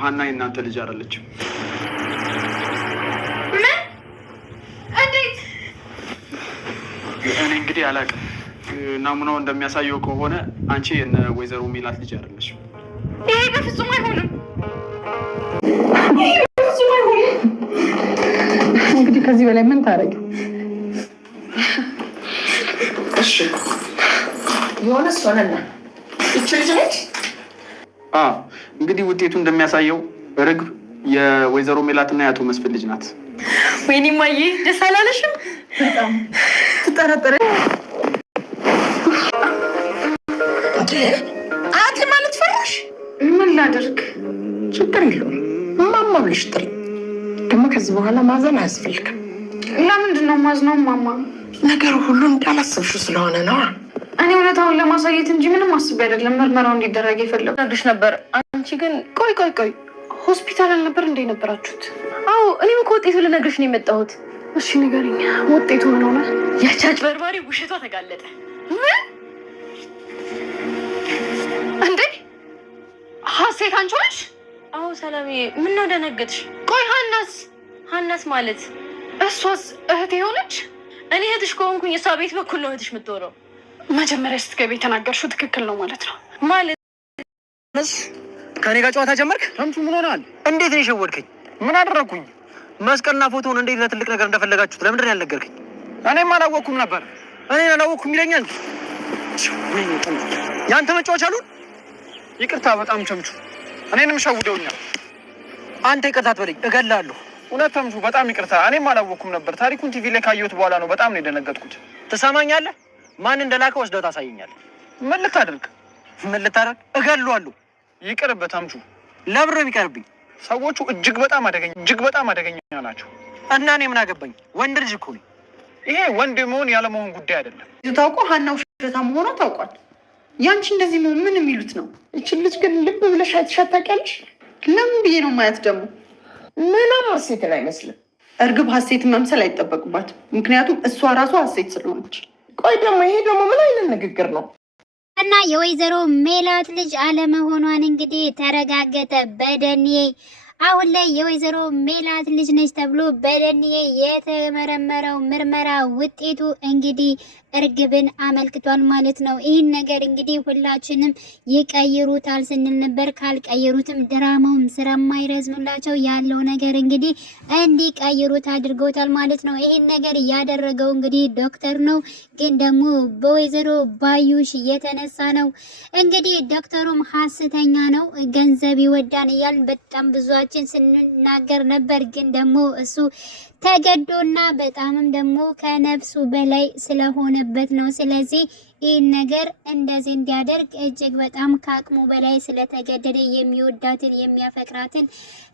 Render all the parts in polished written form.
ሀና የእናንተ ልጅ አይደለችም። እንዴት? እኔ እንግዲህ አላውቅም። ናሙናው እንደሚያሳየው ከሆነ አንቺ የነ ወይዘሮ ሜላት ልጅ አይደለችም። ይሄ በፍጹም አይሆንም። እንግዲህ ከዚህ በላይ ምን ታደርጊ? እሺ የሆነስ ሆነና እቺ ልጅ ነች። እንግዲህ ውጤቱ እንደሚያሳየው ርግብ የወይዘሮ ሜላትና የአቶ መስፍን ልጅ ናት። ወይኔ ማዬ ደስ አላለሽም? በጣም ትጠረጠረ አያት ማለት ፈራሽ? ምን ላደርግ? ችግር የለውም ማማ ብለሽ ጥሪ። ደግሞ ከዚህ በኋላ ማዘን አያስፈልግም። ለምንድን ነው ማዝነው ማማ? ነገሩ ሁሉ እንዳላሰብሽው ስለሆነ ነው። እኔ እውነታውን ለማሳየት እንጂ ምንም አስቤ አይደለም ምርመራው እንዲደረግ የፈለጉ ነግርሽ ነበር። አንቺ ግን ቆይ ሆስፒታል አልነበር እንደ ነበራችሁት? አዎ እኔም እኮ ውጤቱ ልነግርሽ ነው የመጣሁት። እሺ ንገሪኝ፣ ውጤቱ ምን ሆነ? ያቻች በርባሪ ውሸቷ ተጋለጠ። ምን እንዴ? ሀሴት አንቺ ነሽ? አዎ ሰላምዬ፣ ምን ነው ደነገጥሽ? ቆይ ሀናስ ማለት እሷስ እህቴ ሆነች? እኔ እህትሽ ከሆንኩኝ እሷ ቤት በኩል ነው እህትሽ የምትሆነው። መጀመሪያ ስትገቢ የተናገርሽው ትክክል ነው ማለት ነው። ማለት ከኔ ጋር ጨዋታ ጀመርክ? ተምቹ ምን ሆናል? እንዴት ነው የሸወድከኝ? ምን አደረኩኝ? መስቀልና ፎቶውን እንዴት ለትልቅ ነገር እንደፈለጋችሁት ለምንድን ነው ያልነገርከኝ? እኔም አላወቅኩም ነበር። እኔን አላወቅኩም ይለኛል። ያንተ መጫወቻ አሉን። ይቅርታ በጣም ተምቹ፣ እኔንም ሸውደውኛል። አንተ ይቅርታ አትበለኝ፣ እገላለሁ። እውነት ተምቹ በጣም ይቅርታ። እኔም አላወቅኩም ነበር። ታሪኩን ቲቪ ላይ ካየሁት በኋላ ነው በጣም ነው የደነገጥኩት። ትሰማኛለህ? ማን እንደላከ ወስደህ ታሳየኛለህ። ምን ልታደርግ? እገላለሁ። ይቅርብህ ተምቹ። ለምን ነው የሚቀርብኝ? ሰዎቹ እጅግ በጣም አደገኛ ናቸው። እና እኔ ምን አገባኝ? ወንድ ልጅ እኮ ነኝ። ይሄ ወንድ መሆን ያለ መሆን ጉዳይ አይደለም። ታውቆ ሀና ውሸታ መሆኗ ታውቋል። ያንቺ እንደዚህ መሆን ምን የሚሉት ነው? እችን ልጅ ግን ልብ ብለሽ አይተሻት ታውቂያለሽ? ለምን ብዬ ነው ማየት? ደግሞ ምንም ሀሴትን አይመስልም። እርግብ ሀሴትን መምሰል አይጠበቅባትም። ምክንያቱም እሷ ራሷ ሀሴት ስለሆነች። ቆይ ደግሞ ይሄ ደግሞ ምን አይነት ንግግር ነው? እና የወይዘሮ ሜላት ልጅ አለመሆኗን እንግዲህ ተረጋገጠ በደንዬ። አሁን ላይ የወይዘሮ ሜላት ልጅ ነች ተብሎ በደንዬ የተመረመረው ምርመራ ውጤቱ እንግዲህ እርግብን አመልክቷል ማለት ነው። ይህን ነገር እንግዲህ ሁላችንም ይቀይሩታል ስንል ነበር። ካልቀይሩትም ድራማውም ስለማይረዝምላቸው ያለው ነገር እንግዲህ እንዲቀይሩት አድርገውታል ማለት ነው። ይህን ነገር ያደረገው እንግዲህ ዶክተር ነው፣ ግን ደግሞ በወይዘሮ ባዩሽ የተነሳ ነው። እንግዲህ ዶክተሩም ሀሰተኛ ነው፣ ገንዘብ ይወዳን እያል በጣም ብዙችን ስንናገር ነበር። ግን ደግሞ እሱ ተገዶና በጣምም ደግሞ ከነፍሱ በላይ ስለሆነበት ነው። ስለዚህ ይህን ነገር እንደዚህ እንዲያደርግ እጅግ በጣም ከአቅሙ በላይ ስለተገደደ የሚወዳትን የሚያፈቅራትን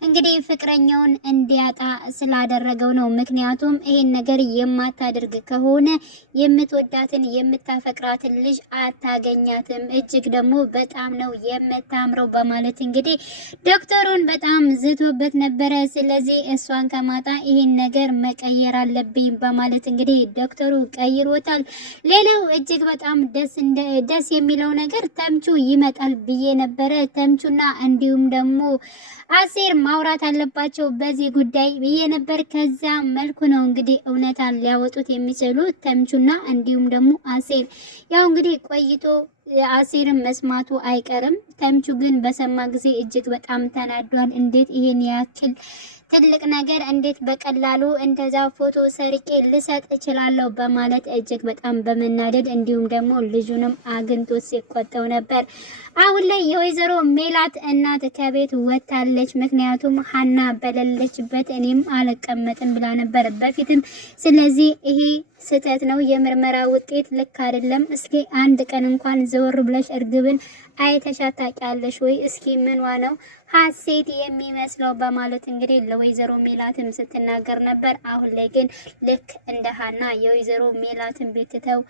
እንግዲህ ፍቅረኛውን እንዲያጣ ስላደረገው ነው። ምክንያቱም ይህን ነገር የማታደርግ ከሆነ የምትወዳትን የምታፈቅራትን ልጅ አታገኛትም፣ እጅግ ደግሞ በጣም ነው የምታምረው በማለት እንግዲህ ዶክተሩን በጣም ዝቶበት ነበረ። ስለዚህ እሷን ከማጣ ይህን ነገር መቀየር አለብኝ በማለት እንግዲህ ዶክተሩ ቀይሮታል። ሌላው እጅግ በጣም ደስ የሚለው ነገር ተምቹ ይመጣል ብዬ ነበረ። ተምቹና እንዲሁም ደግሞ አሴር ማውራት አለባቸው በዚህ ጉዳይ ብዬ ነበር። ከዛ መልኩ ነው እንግዲህ እውነታን ሊያወጡት የሚችሉ ተምቹና እንዲሁም ደግሞ አሴር። ያው እንግዲህ ቆይቶ አሴርን መስማቱ አይቀርም። ተምቹ ግን በሰማ ጊዜ እጅግ በጣም ተናዷል። እንዴት ይሄን ያክል ትልቅ ነገር እንዴት በቀላሉ እንደዛ ፎቶ ሰርቄ ልሰጥ እችላለሁ በማለት እጅግ በጣም በመናደድ እንዲሁም ደግሞ ልጁንም አግኝቶት ሲቆጠው ነበር። አሁን ላይ የወይዘሮ ሜላት እናት ከቤት ወጥታለች። ምክንያቱም ሀና በሌለችበት እኔም አልቀመጥም ብላ ነበር በፊትም። ስለዚህ ይሄ ስህተት ነው፣ የምርመራ ውጤት ልክ አይደለም። እስኪ አንድ ቀን እንኳን ዘወር ብለሽ እርግብን አይተሻት ታውቂያለሽ ወይ? እስኪ ምንዋ ነው ሀሴት የሚመስለው በማለት እንግዲህ ለወይዘሮ ሜላትም ስትናገር ነበር። አሁን ላይ ግን ልክ እንደ ሀና የወይዘሮ ሜላትን ቤትተው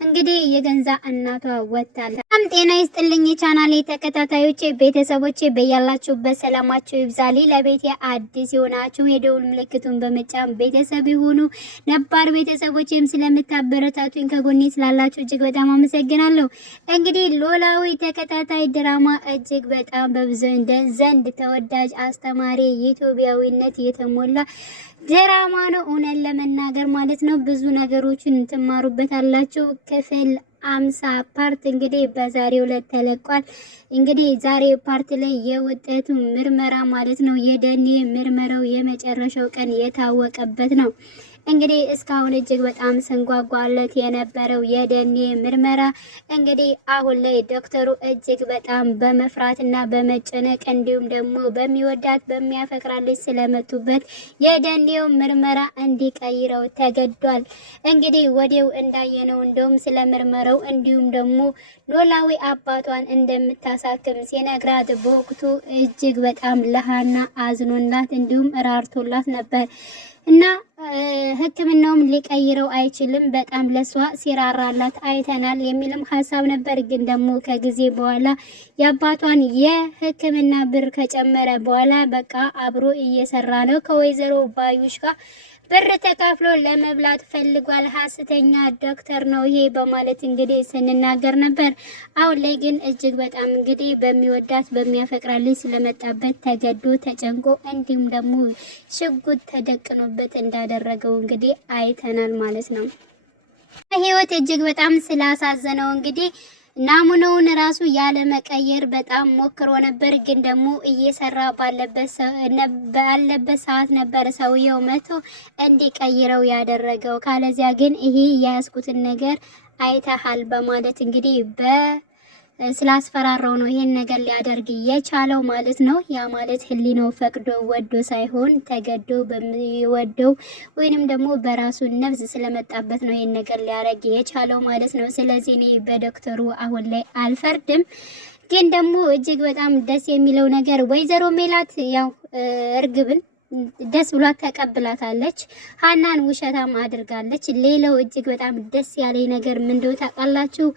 እንግዲህ የገንዛ እናቷ ወጥታለች። ጤና ይስጥልኝ ቻናሌ ተከታታዮቼ ቤተሰቦቼ፣ በያላችሁበት ሰላማችሁ ይብዛልኝ። ለቤቴ አዲስ የሆናችሁ የደውል ምልክቱን በመጫን ቤተሰብ ይሁኑ። ነባር ቤተሰቦቼም ስለምታበረታቱኝ ከጎኔ ስላላችሁ እጅግ በጣም አመሰግናለሁ። እንግዲህ ኖላዊ ተከታታይ ድራማ እጅግ በጣም በብዙ ዘንድ ተወዳጅ አስተማሪ ኢትዮጵያዊነት የተሞላ ድራማ ነው። እውነት ለመናገር ማለት ነው ብዙ ነገሮችን ትማሩበታላችሁ። ክፍል 50 ፓርት እንግዲህ በዛሬው ዕለት ተለቋል። እንግዲህ ዛሬ ፓርት ላይ የውጤቱ ምርመራ ማለት ነው የደኒ ምርመራው የመጨረሻው ቀን የታወቀበት ነው። እንግዲህ እስካሁን እጅግ በጣም ስንጓጓለት የነበረው የደኒ ምርመራ እንግዲህ አሁን ላይ ዶክተሩ እጅግ በጣም በመፍራትና በመጨነቅ እንዲሁም ደግሞ በሚወዳት በሚያፈቅራት ልጅ ስለመጡበት የደኒው ምርመራ እንዲቀይረው ተገዷል። እንግዲህ ወዲያው እንዳየነው እንደውም ስለ ምርመራው እንዲሁም ደግሞ ኖላዊ አባቷን እንደምታሳክም ሲነግራት በወቅቱ እጅግ በጣም ለሃና አዝኖላት እንዲሁም ራርቶላት ነበር እና ሕክምናውም ሊቀይረው አይችልም በጣም ለሷ ሲራራላት አይተናል የሚልም ሀሳብ ነበር። ግን ደግሞ ከጊዜ በኋላ የአባቷን የሕክምና ብር ከጨመረ በኋላ በቃ አብሮ እየሰራ ነው ከወይዘሮ ባዩሽ ጋር ብር ተካፍሎ ለመብላት ፈልጓል። ሀሰተኛ ዶክተር ነው ይሄ በማለት እንግዲህ ስንናገር ነበር። አሁን ላይ ግን እጅግ በጣም እንግዲህ በሚወዳት በሚያፈቅራት ልጅ ስለመጣበት ተገዶ ተጨንቆ እንዲሁም ደግሞ ሽጉጥ ተደቅኖበት እንዳደረገው እንግዲህ አይተናል ማለት ነው። ህይወት እጅግ በጣም ስላሳዘነው እንግዲህ ናሙናውን ራሱ ያለ መቀየር በጣም ሞክሮ ነበር። ግን ደግሞ እየሰራ ባለበት ሰዓት ነበር ሰውየው መቶ እንዲቀይረው ያደረገው። ካለዚያ ግን ይሄ የያዝኩትን ነገር አይተሃል በማለት እንግዲህ ስላስፈራራው ነው ይሄን ነገር ሊያደርግ የቻለው ማለት ነው። ያ ማለት ህሊናው ፈቅዶ ወዶ ሳይሆን ተገዶ በሚወደው ወይንም ደግሞ በራሱ ነፍስ ስለመጣበት ነው ይሄን ነገር ሊያደርግ የቻለው ማለት ነው። ስለዚህ እኔ በዶክተሩ አሁን ላይ አልፈርድም። ግን ደግሞ እጅግ በጣም ደስ የሚለው ነገር ወይዘሮ ሜላት ያው እርግብን ደስ ብሏት ተቀብላታለች። ሀናን ውሸታም አድርጋለች። ሌላው እጅግ በጣም ደስ ያለኝ ነገር ምን እንደው ታውቃላችሁ?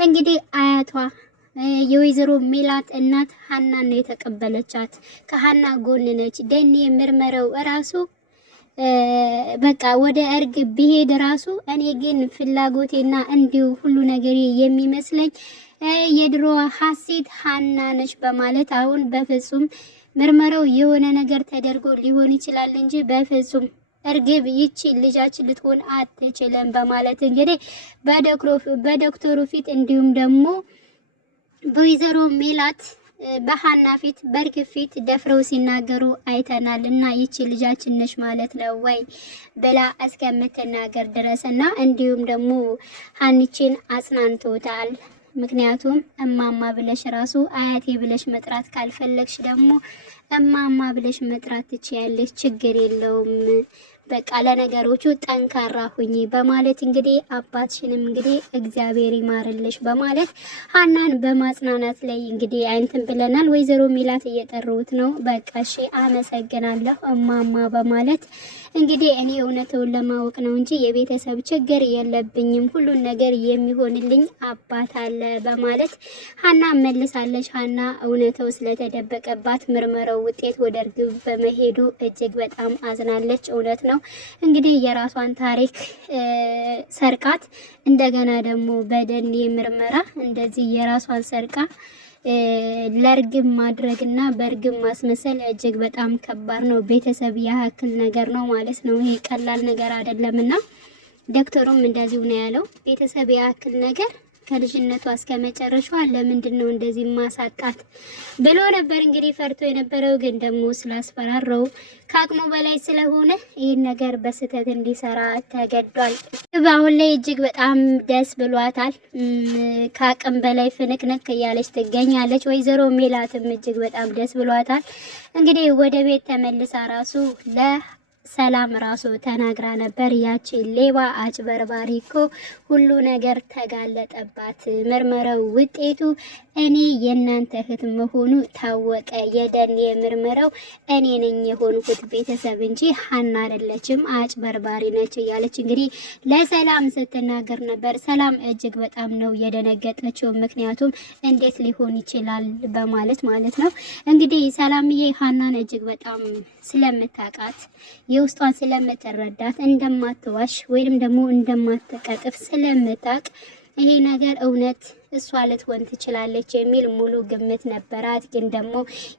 እንግዲህ አያቷ የወይዘሮ ሜላት እናት ሀናን ነው የተቀበለቻት። ከሀና ጎን ነች። ደኒ የምርመረው ራሱ በቃ ወደ እርግብ ቢሄድ ራሱ እኔ ግን ፍላጎቴና እንዲሁ ሁሉ ነገር የሚመስለኝ የድሮዋ ሀሴት ሀና ነች በማለት አሁን በፍጹም ምርመራው የሆነ ነገር ተደርጎ ሊሆን ይችላል እንጂ በፍጹም እርግብ ይቺ ልጃችን ልትሆን አትችልም በማለት እንግዲህ በዶክተሩ ፊት እንዲሁም ደግሞ በወይዘሮ ሜላት በሀና ፊት በእርግብ ፊት ደፍረው ሲናገሩ አይተናል። እና ይቺ ልጃችን ነች ማለት ነው ወይ ብላ እስከምትናገር ድረስና እንዲሁም ደግሞ ሀኒችን አጽናንቶታል። ምክንያቱም እማማ ብለሽ ራሱ አያቴ ብለሽ መጥራት ካልፈለግሽ ደግሞ እማማ ብለሽ መጥራት ትችያለሽ፣ ችግር የለውም በቃ ለነገሮቹ ጠንካራ ሁኚ በማለት እንግዲህ አባትሽንም እንግዲህ እግዚአብሔር ይማርልሽ በማለት ሀናን በማጽናናት ላይ እንግዲህ አይንትን ብለናል። ወይዘሮ ሜላት እየጠሩት ነው። በቃ እሺ አመሰግናለሁ እማማ በማለት እንግዲህ እኔ እውነቱን ለማወቅ ነው እንጂ የቤተሰብ ችግር የለብኝም፣ ሁሉን ነገር የሚሆንልኝ አባት አለ በማለት ሀና መልሳለች። ሀና እውነታው ስለተደበቀባት ምርመራው ውጤት ወደ እርግብ በመሄዱ እጅግ በጣም አዝናለች። እውነት ነው እንግዲህ የራሷን ታሪክ ሰርቃት እንደገና ደግሞ በደኒ ምርመራ እንደዚህ የራሷን ሰርቃ ለእርግብ ማድረግና በእርግብ ማስመሰል እጅግ በጣም ከባድ ነው። ቤተሰብ ያክል ነገር ነው ማለት ነው። ይሄ ቀላል ነገር አይደለምና ዶክተሩም እንደዚሁ ነው ያለው። ቤተሰብ ያክል ነገር ከልጅነቷ እስከ መጨረሻዋ ለምንድን ነው እንደዚህ ማሳጣት ብሎ ነበር እንግዲህ ፈርቶ የነበረው። ግን ደግሞ ስላስፈራረው ከአቅሙ በላይ ስለሆነ ይህን ነገር በስህተት እንዲሰራ ተገዷል። አሁን ላይ እጅግ በጣም ደስ ብሏታል። ከአቅም በላይ ፍንቅንቅ እያለች ትገኛለች። ወይዘሮ ሜላትም እጅግ በጣም ደስ ብሏታል። እንግዲህ ወደ ቤት ተመልሳ ራሱ ሰላም ራሱ ተናግራ ነበር። ያቺ ሌባ አጭበርባሪ እኮ ሁሉ ነገር ተጋለጠባት። ምርመራው ውጤቱ እኔ የእናንተ እህት መሆኑ ታወቀ። የደኒ የምርመራው እኔ ነኝ የሆንኩት ቤተሰብ እንጂ ሀና አይደለችም፣ አጭበርባሪ ነች እያለች እንግዲህ ለሰላም ስትናገር ነበር። ሰላም እጅግ በጣም ነው የደነገጠችው። ምክንያቱም እንዴት ሊሆን ይችላል በማለት ማለት ነው። እንግዲህ ሰላምዬ ሀናን እጅግ በጣም ስለምታውቃት የውስጧን ስለምትረዳት እንደማትዋሽ ወይንም ደግሞ እንደማትቀጥፍ ስለምታውቅ ይሄ ነገር እውነት እሷ ልትሆን ትችላለች የሚል ሙሉ ግምት ነበራት። ግን ደግሞ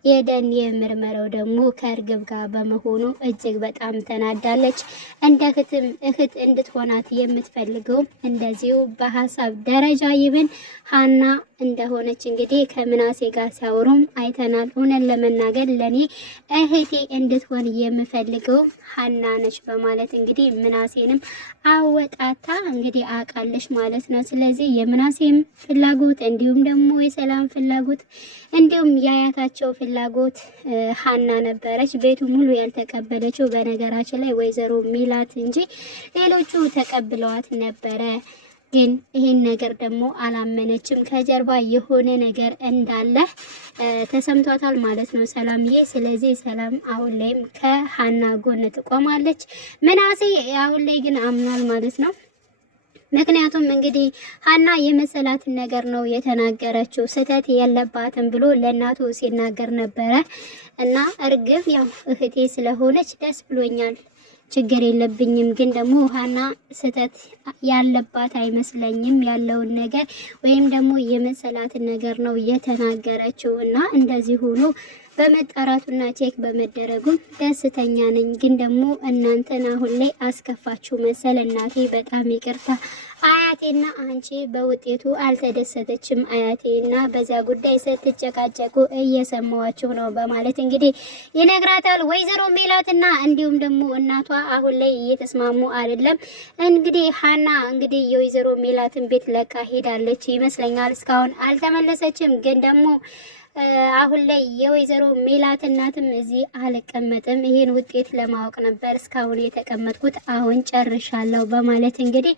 የደን የምርመራው ደግሞ ከእርግብ ጋር በመሆኑ እጅግ በጣም ተናዳለች። እንደ እህት እንድትሆናት የምትፈልገው እንደዚሁ በሀሳብ ደረጃ ይብን ሀና እንደሆነች እንግዲህ ከምናሴ ጋር ሲያወሩም አይተናል። እውነት ለመናገር ለኔ እህቴ እንድትሆን የምፈልገው ሀና ነች በማለት እንግዲህ ምናሴንም አወጣታ እንግዲህ አቃለች ማለት ነው። ስለዚህ የምናሴም ፍላጎት እንዲሁም ደግሞ የሰላም ፍላጎት እንዲሁም የአያታቸው ፍላጎት ሀና ነበረች። ቤቱ ሙሉ ያልተቀበለችው በነገራችን ላይ ወይዘሮ ሜላት እንጂ ሌሎቹ ተቀብለዋት ነበረ። ግን ይሄን ነገር ደግሞ አላመነችም። ከጀርባ የሆነ ነገር እንዳለ ተሰምቷታል ማለት ነው ሰላምዬ። ስለዚህ ሰላም አሁን ላይም ከሀና ጎን ትቆማለች። ምናሴ አሁን ላይ ግን አምኗል ማለት ነው። ምክንያቱም እንግዲህ ሀና የመሰላትን ነገር ነው የተናገረችው። ስህተት የለባትም ብሎ ለእናቱ ሲናገር ነበረ እና እርግብ ያው እህቴ ስለሆነች ደስ ብሎኛል፣ ችግር የለብኝም። ግን ደግሞ ሀና ስህተት ያለባት አይመስለኝም ያለውን ነገር ወይም ደግሞ የመሰላትን ነገር ነው የተናገረችው እና እንደዚህ ሆኖ በመጣራቱና ቼክ በመደረጉ ደስተኛ ነኝ። ግን ደግሞ እናንተን አሁን ላይ አስከፋችሁ መሰል። እናቴ በጣም ይቅርታ። አያቴና አንቺ በውጤቱ አልተደሰተችም። አያቴና በዛ ጉዳይ ስትጨቃጨቁ እየሰማዋችሁ ነው በማለት እንግዲህ ይነግራታል ወይዘሮ ሜላትና እንዲሁም ደግሞ እናቷ አሁን ላይ እየተስማሙ አይደለም። እንግዲህ ሀና እንግዲህ የወይዘሮ ሜላትን ቤት ለቃ ሄዳለች ይመስለኛል። እስካሁን አልተመለሰችም። ግን ደግሞ አሁን ላይ የወይዘሮ ሜላት እናትም እዚህ አልቀመጥም፣ ይሄን ውጤት ለማወቅ ነበር እስካሁን የተቀመጥኩት፣ አሁን ጨርሻለሁ በማለት እንግዲህ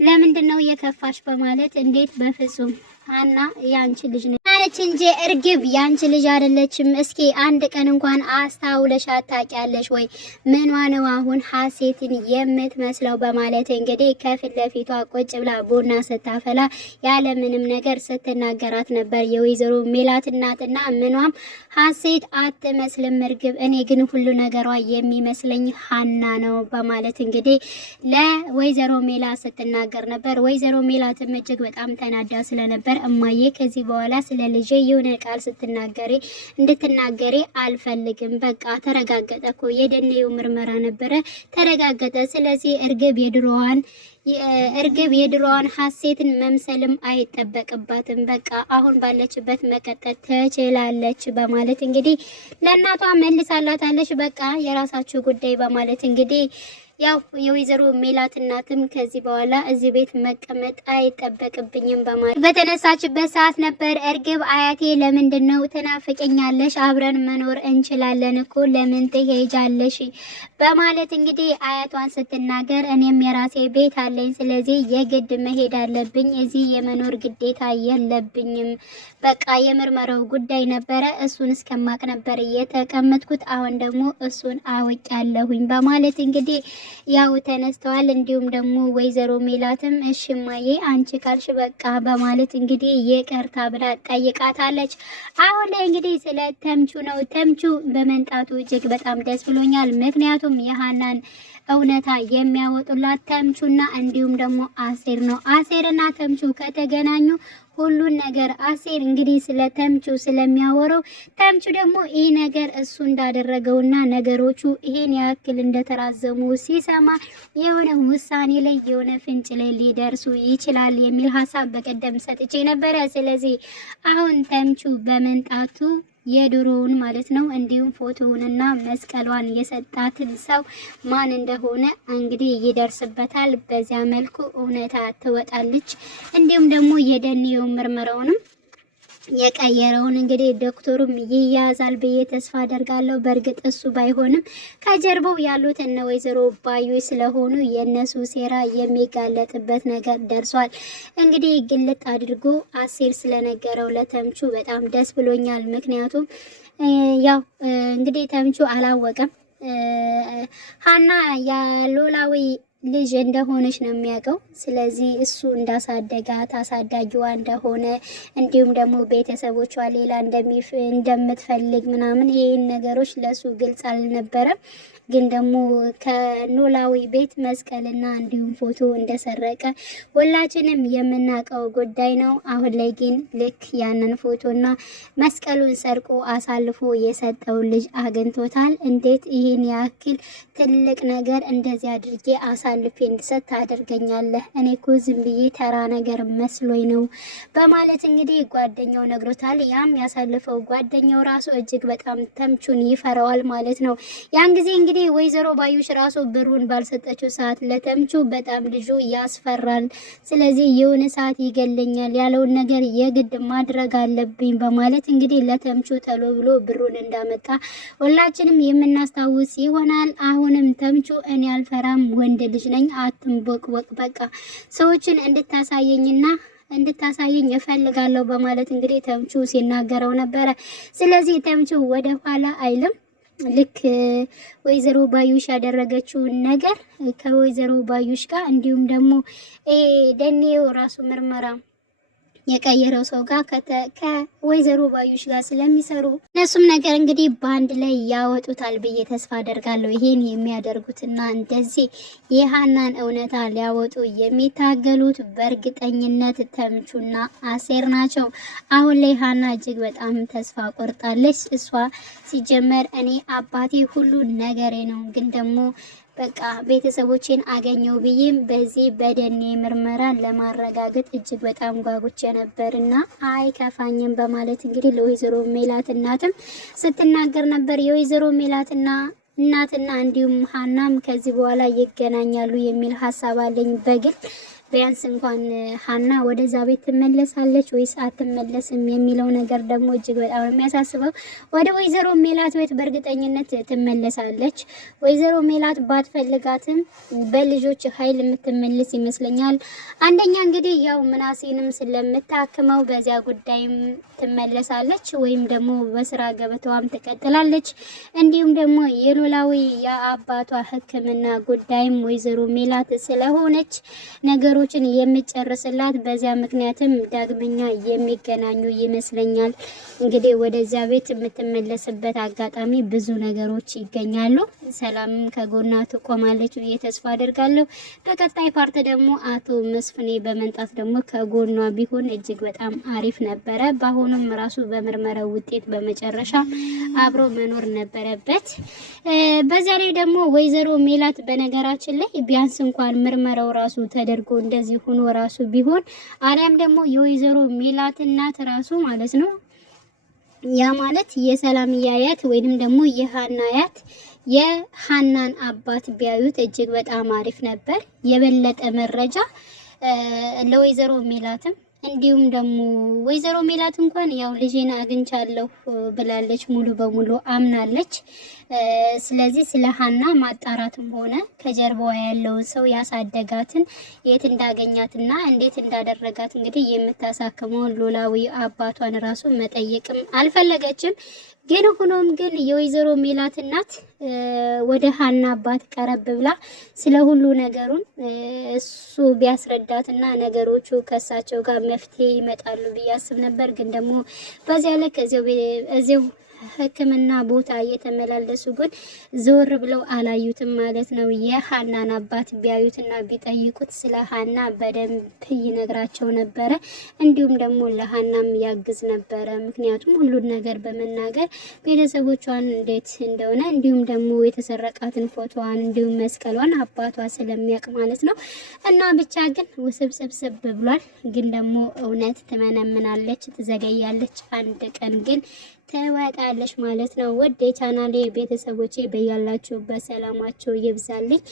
ለምንድነው የከፋሽ በማለት እንዴት በፍጹም ሀና ያንቺ ልጅ ነች እንጂ እርግብ ያንቺ ልጅ አይደለችም። እስኪ አንድ ቀን እንኳን አስታውለሽ ታውቂያለሽ ወይ? ምኗ ነው አሁን ሀሴትን የምትመስለው በማለት እንግዲህ ከፊት ለፊቷ ቁጭ ብላ ቡና ስታፈላ ያለ ምንም ነገር ስትናገራት ነበር የወይዘሮ ሜላት እናትና ምኗም ሀሴት አትመስልም እርግብ፣ እኔ ግን ሁሉ ነገሯ የሚመስለኝ ሀና ነው በማለት እንግዲህ ለወይዘሮ ሜላት ስትናገር ነበር። ወይዘሮ ሜላትም እጅግ በጣም ተናዳ ስለነበር እማዬ ከዚህ በኋላ ስለ ልጄ የሆነ ቃል እንድትናገሪ አልፈልግም። በቃ ተረጋገጠ እኮ የደኔው ምርመራ ነበረ ተረጋገጠ። ስለዚህ እርግብ የድሮዋን ሀሴትን መምሰልም አይጠበቅባትም። በቃ አሁን ባለችበት መቀጠል ትችላለች በማለት እንግዲህ ለእናቷ መልሳላታለች። በቃ የራሳችሁ ጉዳይ በማለት እንግዲህ ያው የወይዘሮ ሜላት እናትም ከዚህ በኋላ እዚህ ቤት መቀመጥ አይጠበቅብኝም በማለት በተነሳችበት ሰዓት ነበር እርግብ አያቴ ለምንድነው ትናፍቀኛለሽ? አብረን መኖር እንችላለን እኮ ለምን ትሄጃለሽ? በማለት እንግዲህ አያቷን ስትናገር እኔም የራሴ ቤት አለኝ፣ ስለዚህ የግድ መሄድ አለብኝ፣ እዚህ የመኖር ግዴታ የለብኝም። በቃ የምርመራው ጉዳይ ነበረ፣ እሱን እስከማቅ ነበር የተቀመጥኩት፣ አሁን ደግሞ እሱን አውቄያለሁኝ በማለት እንግዲህ ያው ተነስተዋል። እንዲሁም ደግሞ ወይዘሮ ሜላትም እሺ እማዬ አንቺ ካልሽ በቃ በማለት እንግዲህ ይቅርታ ብላ ጠይቃታለች። አሁን ላይ እንግዲህ ስለ ተምቹ ነው። ተምቹ በመንጣቱ እጅግ በጣም ደስ ብሎኛል። ምክንያቱም የሀናን እውነታ የሚያወጡላት ተምቹና እንዲሁም ደግሞ አሴር ነው። አሴርና ተምቹ ከተገናኙ ሁሉን ነገር አሴር እንግዲህ ስለ ተምቹ ስለሚያወራው ተምቹ ደግሞ ይሄ ነገር እሱ እንዳደረገውና ነገሮቹ ይሄን ያክል እንደተራዘሙ ሲሰማ የሆነ ውሳኔ ላይ የሆነ ፍንጭ ላይ ሊደርሱ ይችላል የሚል ሀሳብ በቀደም ሰጥቼ ነበረ። ስለዚህ አሁን ተምቹ በመንጣቱ የድሮውን ማለት ነው እንዲሁም ፎቶውንና መስቀሏን የሰጣትን ሰው ማን እንደሆነ እንግዲህ ይደርስበታል። በዚያ መልኩ እውነታ ትወጣለች። እንዲሁም ደግሞ የደንየው ምርመራውንም የቀየረውን እንግዲህ ዶክተሩም ይያዛል ብዬ ተስፋ አደርጋለሁ። በእርግጥ እሱ ባይሆንም ከጀርባው ያሉት እነ ወይዘሮ ባዩ ስለሆኑ የነሱ ሴራ የሚጋለጥበት ነገር ደርሷል። እንግዲህ ግልጥ አድርጎ አሴር ስለነገረው ለተምቹ በጣም ደስ ብሎኛል። ምክንያቱም ያው እንግዲህ ተምቹ አላወቀም ሀና የኖላዊ ልጅ እንደሆነች ነው የሚያውቀው። ስለዚህ እሱ እንዳሳደጋት አሳዳጊዋ እንደሆነ እንዲሁም ደግሞ ቤተሰቦቿ ሌላ እንደምትፈልግ ምናምን ይሄን ነገሮች ለሱ ግልጽ አልነበረም። ግን ደግሞ ከኖላዊ ቤት መስቀልና እንዲሁም ፎቶ እንደሰረቀ ሁላችንም የምናውቀው ጉዳይ ነው። አሁን ላይ ግን ልክ ያንን ፎቶና መስቀሉን ሰርቆ አሳልፎ የሰጠው ልጅ አግኝቶታል። እንዴት ይህን ያክል ትልቅ ነገር እንደዚህ አድርጌ አሳልፌ እንድሰጥ ታደርገኛለህ? እኔ እኮ ዝም ብዬ ተራ ነገር መስሎኝ ነው በማለት እንግዲህ ጓደኛው ነግሮታል። ያም ያሳልፈው ጓደኛው ራሱ እጅግ በጣም ተምቹን ይፈራዋል ማለት ነው። ያን ጊዜ እንግዲህ ወይዘሮ ባዩሽ ራሱ ብሩን ባልሰጠችው ሰዓት ለተምቹ በጣም ልጁ ያስፈራል። ስለዚህ የሆነ ሰዓት ይገለኛል ያለውን ነገር የግድ ማድረግ አለብኝ በማለት እንግዲህ ለተምቹ ተሎ ብሎ ብሩን እንዳመጣ ሁላችንም የምናስታውስ ይሆናል። አሁንም ተምቹ እኔ አልፈራም፣ ወንድ ልጅ ነኝ፣ አትንቦቅቦቅ፣ በቃ ሰዎችን እንድታሳየኝ እፈልጋለሁ በማለት እንግዲህ ተምቹ ሲናገረው ነበረ። ስለዚህ ተምቹ ወደ ኋላ አይልም። ልክ ወይዘሮ ባዩሽ ያደረገችውን ነገር ከወይዘሮ ባዩሽ ጋር እንዲሁም ደግሞ ደኔው ራሱ ምርመራ የቀየረው ሰው ጋር ከወይዘሮ ባዩሽ ጋር ስለሚሰሩ እነሱም ነገር እንግዲህ በአንድ ላይ ያወጡታል ብዬ ተስፋ አደርጋለሁ። ይሄን የሚያደርጉትና እንደዚህ የሃናን እውነታ ሊያወጡ የሚታገሉት በእርግጠኝነት ተምቹና አሴር ናቸው። አሁን ላይ ሃና እጅግ በጣም ተስፋ ቆርጣለች። እሷ ሲጀመር እኔ አባቴ ሁሉ ነገሬ ነው፣ ግን ደግሞ በቃ ቤተሰቦችን አገኘው ብዬም በዚህ በደኔ ምርመራ ለማረጋገጥ እጅግ በጣም ጓጉቼ ነበርና አይከፋኝም በማለት እንግዲህ ለወይዘሮ ሜላት እናትም ስትናገር ነበር። የወይዘሮ ሜላትና እናትና እንዲሁም ሃናም ከዚህ በኋላ ይገናኛሉ የሚል ሀሳብ አለኝ በግል። ቢያንስ እንኳን ሃና ወደዛ ቤት ትመለሳለች ወይስ አትመለስም የሚለው ነገር ደግሞ እጅግ በጣም የሚያሳስበው። ወደ ወይዘሮ ሜላት ቤት በእርግጠኝነት ትመለሳለች። ወይዘሮ ሜላት ባትፈልጋትም በልጆች ኃይል የምትመለስ ይመስለኛል። አንደኛ እንግዲህ ያው ምናሴንም ስለምታክመው በዚያ ጉዳይም ትመለሳለች፣ ወይም ደግሞ በስራ ገበታዋም ትቀጥላለች። እንዲሁም ደግሞ የኖላዊ የአባቷ ሕክምና ጉዳይም ወይዘሮ ሜላት ስለሆነች ነገሮችን የሚጨርስላት በዚያ ምክንያትም ዳግመኛ የሚገናኙ ይመስለኛል። እንግዲህ ወደዚያ ቤት የምትመለስበት አጋጣሚ ብዙ ነገሮች ይገኛሉ። ሰላምም ከጎና ትቆማለች ብዬ ተስፋ አደርጋለሁ። በቀጣይ ፓርት ደግሞ አቶ መስፍኔ በመንጣት ደግሞ ከጎኗ ቢሆን እጅግ በጣም አሪፍ ነበረ። በአሁኑም ራሱ በምርመራው ውጤት በመጨረሻ አብሮ መኖር ነበረበት። በዚያ ላይ ደግሞ ወይዘሮ ሜላት በነገራችን ላይ ቢያንስ እንኳን ምርመራው ራሱ ተደርጎ እንደዚህ ሆኖ ራሱ ቢሆን አሊያም ደግሞ የወይዘሮ ሜላት እናት ራሱ ማለት ነው ያ ማለት የሰላም አያት ወይንም ደግሞ የሃና አያት የሃናን አባት ቢያዩት እጅግ በጣም አሪፍ ነበር። የበለጠ መረጃ ለወይዘሮ ሜላትም እንዲሁም ደግሞ ወይዘሮ ሜላት እንኳን ያው ልጄን አግኝቻለሁ ብላለች፣ ሙሉ በሙሉ አምናለች። ስለዚህ ስለ ሃና ማጣራትም ሆነ ከጀርባዋ ያለውን ሰው ያሳደጋትን የት እንዳገኛትና እንዴት እንዳደረጋት እንግዲህ የምታሳክመውን ኖላዊ አባቷን ራሱ መጠየቅም አልፈለገችም። ግን ሆኖም ግን የወይዘሮ ሜላት እናት ወደ ሃና አባት ቀረብ ብላ ስለ ሁሉ ነገሩን እሱ ቢያስረዳትና ነገሮቹ ከሳቸው ጋር መፍትሄ ይመጣሉ ብዬ አስብ ነበር። ግን ደግሞ በዚያ ላይ እዚያው ሕክምና ቦታ እየተመላለሱ ግን ዞር ብለው አላዩትም ማለት ነው። የሃናን አባት ቢያዩትና ቢጠይቁት ስለ ሃና በደንብ ይነግራቸው ነበረ። እንዲሁም ደግሞ ለሃናም ያግዝ ነበረ። ምክንያቱም ሁሉን ነገር በመናገር ቤተሰቦቿን እንዴት እንደሆነ እንዲሁም ደግሞ የተሰረቃትን ፎቶዋን እንዲሁም መስቀሏን አባቷ ስለሚያውቅ ማለት ነው። እና ብቻ ግን ውስብስብስብ ብሏል። ግን ደግሞ እውነት ትመነምናለች፣ ትዘገያለች፣ አንድ ቀን ግን ተዋጣለሽ ማለት ነው። ወደ ቻናሌ ቤተሰቦቼ በያላችሁበት ሰላማችሁ ይብዛልኝ።